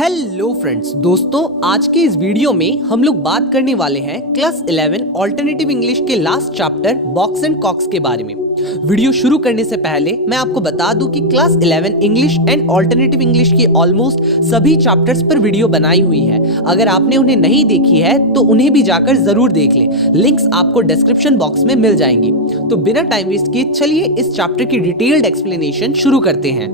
Hello friends, दोस्तों आज के इस वीडियो में हम लोग बात करने वाले हैं क्लास 11 ऑल्टरनेटिव इंग्लिश के last chapter Box and Cox के बारे में। वीडियो शुरू करने से पहले मैं आपको बता दूं कि class 11 English and alternative English की ऑलमोस्ट सभी चैप्टर्स पर वीडियो बनाई हुई है। अगर आपने उन्हें नहीं देखी है तो उन्हें भी जाकर जरूर देख लें, लिंक्स आपको डिस्क्रिप्शन बॉक्स में मिल जाएंगी। तो बिना टाइम वेस्ट किए चलिए इस चैप्टर की डिटेल्ड एक्सप्लेनेशन शुरू करते हैं।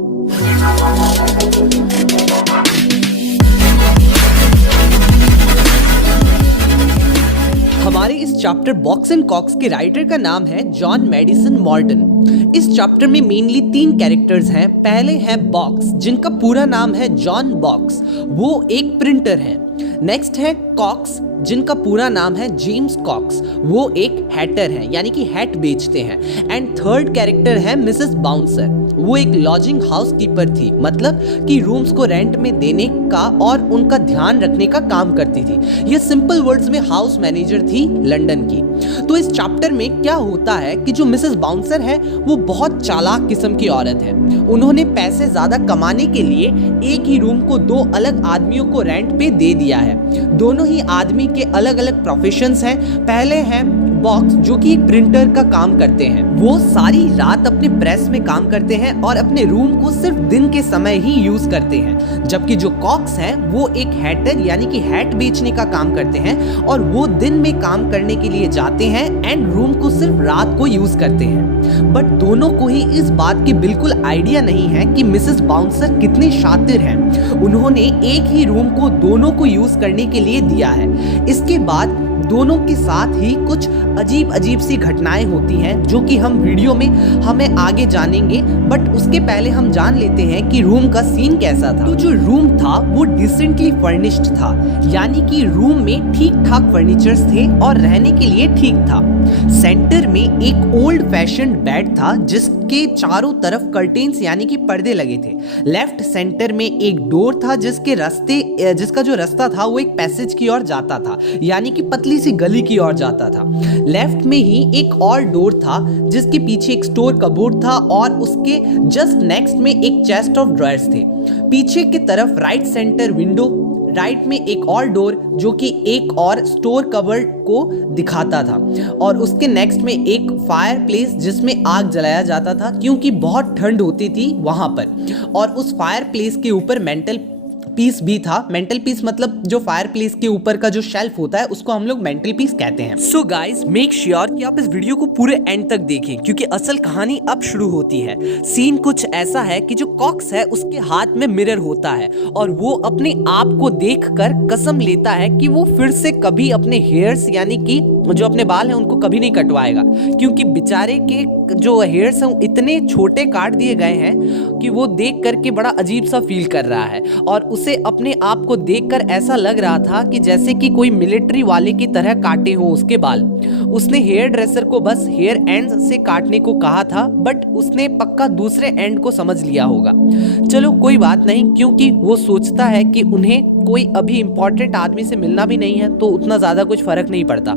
हमारे इस चैप्टर बॉक्स एंड कॉक्स के राइटर का नाम है जॉन मेडिसन मॉर्टन। इस चैप्टर में मेनली 3 कैरेक्टर्स हैं। पहले है बॉक्स, जिनका पूरा नाम है जॉन बॉक्स, वो एक प्रिंटर है। नेक्स्ट है कॉक्स, जिनका पूरा नाम है जेम्स कॉक्स, वो एक हैटर है, यानी कि हैट बेचते हैं। एंड थर्ड कैरेक्टर है मिसेस बाउंसर, वो एक लॉजिंग हाउस कीपर थी, मतलब कि रूम्स को रेंट में देने का और उनका ध्यान रखने का काम करती थी। ये सिंपल वर्ड्स में हाउस मैनेजर थी लंदन की। तो इस चैप्टर में क्या होता है कि जो मिसेस बाउंसर है वो बहुत चालाक किस्म की औरत है। उन्होंने पैसे ज्यादा कमाने के लिए एक ही रूम को 2 अलग आदमियों को रेंट पे दे दिया है। दोनों ही आदमी के अलग अलग प्रोफेशंस हैं। पहले है बॉक्स, जो कि एक प्रिंटर का काम करते हैं। वो सारी रात अपने प्रेस में काम करते हैं और अपने रूम को सिर्फ दिन के समय ही यूज करते हैं। जबकि जो कॉक्स हैं वो एक हैटर, यानी कि हैट बेचने का काम करते हैं और वो दिन में काम करने के लिए जाते हैं एंड रूम को सिर्फ रात को यूज करते हैं। बट दोनों को ही इस बात की बिल्कुल आइडिया नहीं है कि मिसेस बाउंसर कितनी शातिर हैं। उन्होंने एक ही रूम को दोनों को यूज करने के लिए दिया है। इसके बाद दोनों के साथ ही कुछ अजीब अजीब सी घटनाएं होती हैं, जो कि हम वीडियो में हमें आगे जानेंगे। बट उसके पहले हम जान लेते हैं कि रूम का सीन कैसा था। तो जो रूम था वो डिसेंटली फर्निश्ड था, यानी कि रूम में ठीक ठाक फर्नीचर्स थे और रहने के लिए ठीक था। सेंटर में एक ओल्ड फैशन्ड बेड था जिसके चारों तरफ कर्टेन्स यानी कि पर्दे लगे थे। लेफ्ट सेंटर में एक डोर था जिसका जो रास्ता था वो एक पैसेज की ओर जाता था, यानी कि पतली सी गली की ओर जाता था। लेफ्ट में ही एक और डोर था जिसके पीछे एक स्टोर कबोर्ड था और उसके जस्ट नेक्स्ट में एक चेस्ट ऑफ ड्रॉयर्स थे। पीछे की तरफ राइट सेंटर विंडो, राइट में एक और डोर जो कि एक और स्टोर कबर्ड को दिखाता था और उसके नेक्स्ट में एक फायर प्लेस जिसमें आग जलाया जाता था क्योंकि बहुत ठंड होती थी वहां पर। और उस फायर प्लेस के ऊपर मेंटल पीस भी था। मेंटल पीस मतलब जो फायर प्लेस के ऊपर का जो शेल्फ होता है उसको हम लोग मेंटल पीस कहते हैं। सो गाइज, मेक श्योर कि आप इस वीडियो को पूरे एंड तक देखें क्योंकि असल कहानी अब शुरू होती है। सीन कुछ ऐसा है कि जो कॉक्स है उसके हाथ में मिरर होता है और वो अपने आप को देखकर कसम लेता है कि वो फिर से कभी अपने हेयर्स यानी कि जो अपने बाल हैं उनको कभी नहीं कटवाएगा, क्योंकि बेचारे के जो हेयर्स हैं इतने छोटे काट दिए गए हैं कि वो देख करके बड़ा अजीब सा फील कर रहा है। और उसे अपने आप को देखकर ऐसा लग रहा था कि जैसे कि कोई मिलिट्री वाले की तरह काटे हो उसके बाल। उसने हेयर ड्रेसर को बस हेयर एंड से काटने को कहा था, बट उसने पक्का दूसरे एंड को समझ लिया होगा। चलो कोई बात नहीं, क्योंकि वो सोचता है कि उन्हें कोई अभी इंपॉर्टेंट आदमी से मिलना भी नहीं है तो उतना ज्यादा कुछ फर्क नहीं पड़ता।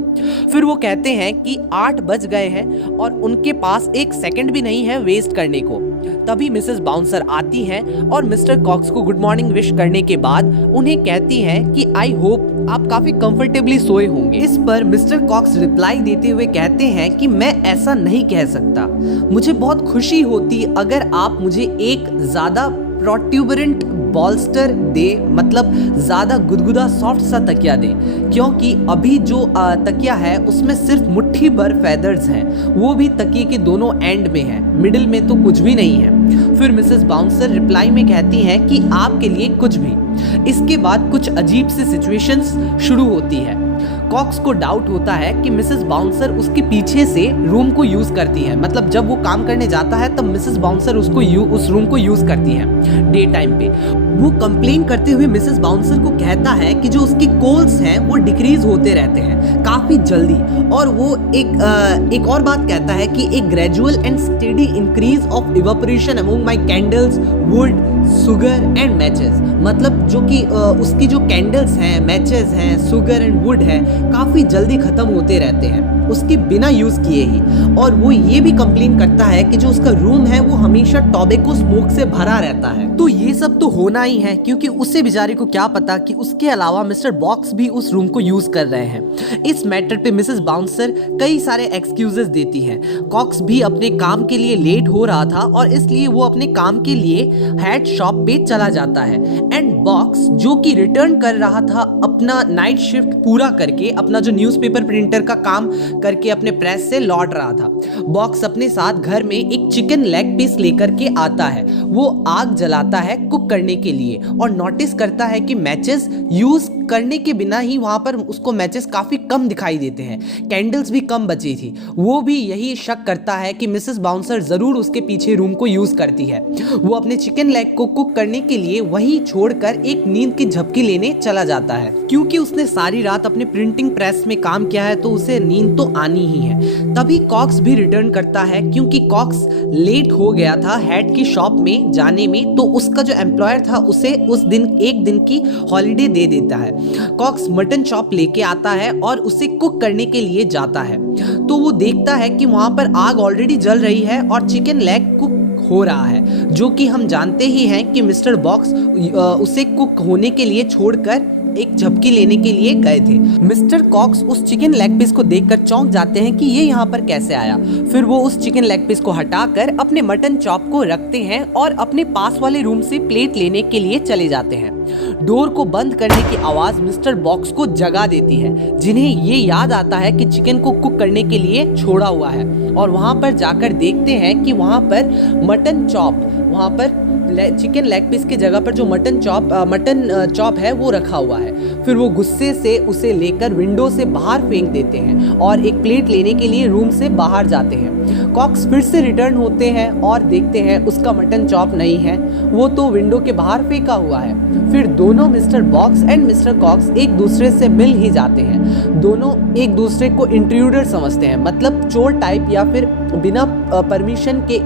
फिर वो कहते हैं कि 8 बज गए हैं और उनके पास 1 सेकंड भी नहीं है वेस्ट करने को। तभी मिसेस बाउंसर आती हैं और मिस्टर कॉक्स को गुड मॉर्निंग विश करने के बाद उन्हें कहती हैं कि आई होप आप काफी कंफर्टेबली सोए होंगे। इस पर मिस्टर कॉक्स रिप्लाई देते हुए कहते हैं कि मैं ऐसा नहीं कह सकता, मुझे बहुत खुशी होती अगर आप मुझे एक ज्यादा प्रोट्यूबरेंट बॉल्स्टर दे, मतलब ज्यादा गुदगुदा सॉफ्ट सा तकिया दे, क्योंकि अभी जो तकिया है उसमें सिर्फ मुट्ठी भर फेदर्स हैं, वो भी तकिए के दोनों एंड में है, मिडिल में तो कुछ भी नहीं है। फिर मिसेस बाउंसर रिप्लाई में कहती हैं कि आपके लिए कुछ भी। इसके बाद कुछ अजीब सी सिचुएशंस शुरू होती है। कॉक्स को डाउट होता है कि मिसेस बाउंसर उसके पीछे से रूम को यूज करती है, मतलब जब वो काम करने जाता है तब मिसेस बाउंसर उस रूम को यूज करती है डे टाइम पे। वो कंप्लेन करते हुए मिसेस बाउंसर को कहता है कि जो उसके कोल्स हैं वो डिक्रीज होते रहते हैं काफी जल्दी। और वो एक और बात कहता है कि एक gradual and steady increase of evaporation among my candles, would, sugar and matches, मतलब जो कि उसकी जो कैंडल्स हैं, मैचेस हैं, सुगर एंड वुड है, काफी जल्दी खत्म होते रहते हैं। उसके बिना यूज किए ही। और वो ये भी कंप्लेन करता है कि जो उसका रूम है वो हमेशा टोबैको स्मोक से भरा रहता है। तो ये सब तो होना ही है, क्योंकि उसे बेचारे को क्या पता कि उसके अलावा मिस्टर बॉक्स भी उस रूम को यूज कर रहे हैं। इस मैटर पे मिसेस बाउंसर कई सारे एक्सक्यूजेस देती है। कॉक्स भी अपने काम के लिए लेट हो रहा था और इसलिए वो अपने काम के लिए हैट शॉप पे चला जाता है। एंड बॉक्स जो कि रिटर्न कर रहा था अपना नाइट शिफ्ट पूरा करके, अपना जो न्यूज़पेपर प्रिंटर का काम करके अपने प्रेस से लौट रहा था। बॉक्स अपने साथ घर में एक चिकन लेग पीस लेकर के आता है। वो आग जलाता है कुक करने के लिए और नोटिस करता है कि मैचेस यूज करने के बिना ही वहां पर उसको मैचेस काफी कम दिखाई देते हैं। कैंडल्स भी कम बची थी। वो भी यही शक करता है कि मिसेस बाउंसर जरूर उसके पीछे रूम को यूज करती है। वो अपने चिकन लेग को कुक करने के लिए वहीं छोड़कर एक नींद की झपकी लेने चला जाता है। क्योंकि उसने सारी रात अपने प्रिंटिंग प्रेस में काम किया है तो उसे नींद तो आनी ही है। तभी कॉक्स भी रिटर्न करता है, क्योंकि कॉक्स लेट हो गया था हैट की शॉप में जाने में, तो उसका जो एम्प्लॉयर था उसे उस दिन एक दिन की हॉलीडे दे देता है। कॉक्स मटन चॉप लेके आता है और उसे कुक करने के लिए जाता है। तो वो देखता है कि वहां पर आग ऑलरेडी जल रही है और चिकन लेग कुक हो रहा है, जो कि हम जानते ही हैं कि मिस्टर बॉक्स उसे कुक होने के लिए छोड़कर एक झपकी लेने के लिए गए थे। मिस्टर कॉक्स उस चिकन लेग पीस को देखकर चौंक जाते हैं कि ये यहाँ पर कैसे आया। फिर वो उस चिकन लेग पीस को हटाकर अपने मटन चॉप को रखते हैं और अपने पास वाले रूम से प्लेट लेने के लिए चले जाते हैं। डोर को बंद करने की आवाज मिस्टर बॉक्स को जगा देती है, जिन्हें ये याद आता है कि चिकन को कुक करने के लिए छोड़ा हुआ है। और वहां पर जाकर देखते हैं कि वहां पर मटन चॉप, वहां पर चिकन लेग पीस की जगह पर जो मटन चॉप है वो रखा हुआ है। फिर वो गुस्से से उसे लेकर विंडो से बाहर फेंक देते हैं और एक प्लेट लेने के लिए रूम से बाहर जाते हैं। कॉक्स फिर से रिटर्न होते हैं और देखते हैं उसका मटन चॉप नहीं है, वो तो विंडो के बाहर फेंका हुआ है। फिर दोनों Mister Box and Mister Cox एक दूसरे से मिल ही जाते हैं। दोनों एक दूसरे को इंट्रूडर समझते हैं, मतलब चोर टाइप या फिर बिना परमिशन के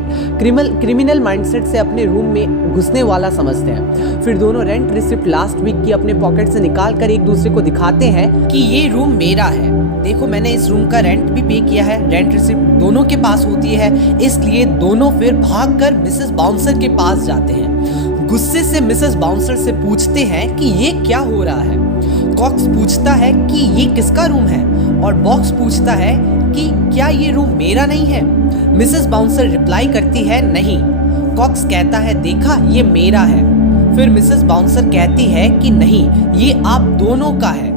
क्रिमिनल माइंडसेट से अपने रूम में घुसने वाला समझते हैं। फिर दोनों रेंट रिसिप्ट लास्ट वीक की अपने पॉकेट से निकाल कर एक दूसरे को दिखाते हैं कि ये रूम मेरा है, देखो मैंने इस रूम का रेंट भी पे किया है। रेंट रिसिप्ट दोनों के पास होती है, इसलिए दोनों फिर भागकर मिसेस बाउंसर के पास जाते हैं। गुस्से से मिसेस बाउंसर से पूछते हैं कि ये क्या हो रहा है। कॉक्स पूछता है कि ये किसका रूम है और बॉक्स पूछता है कि क्या ये रूम मेरा नहीं है। मिसेस बाउंसर रिप्लाई करती है नहीं। कॉक्स कहता है देखा ये मेरा है। फिर मिसेस बाउंसर कहती है कि नहीं ये आप दोनों का है।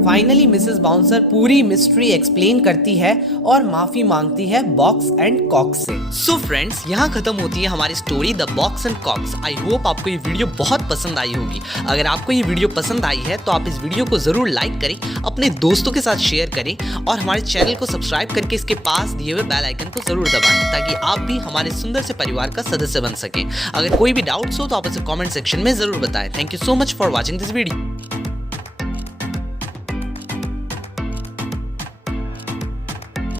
फाइनली मिसेस बाउंसर पूरी मिस्ट्री एक्सप्लेन करती है और माफी मांगती है बॉक्स एंड कॉक्स से। सो फ्रेंड्स, यहाँ खत्म होती है हमारी story the Box and Cox. I hope आपको ये वीडियो बहुत पसंद आई होगी। अगर आपको ये वीडियो पसंद आई है तो आप इस वीडियो को जरूर लाइक करें, अपने दोस्तों के साथ शेयर करें और हमारे चैनल को सब्सक्राइब करके इसके पास दिए हुए बेल आइकन को जरूर दबाएं, ताकि आप भी हमारे सुंदर से परिवार का सदस्य बन सकें। अगर कोई भी डाउट्स हो तो आप इसे कॉमेंट सेक्शन में जरूर बताएं। Thank you so much for watching this video.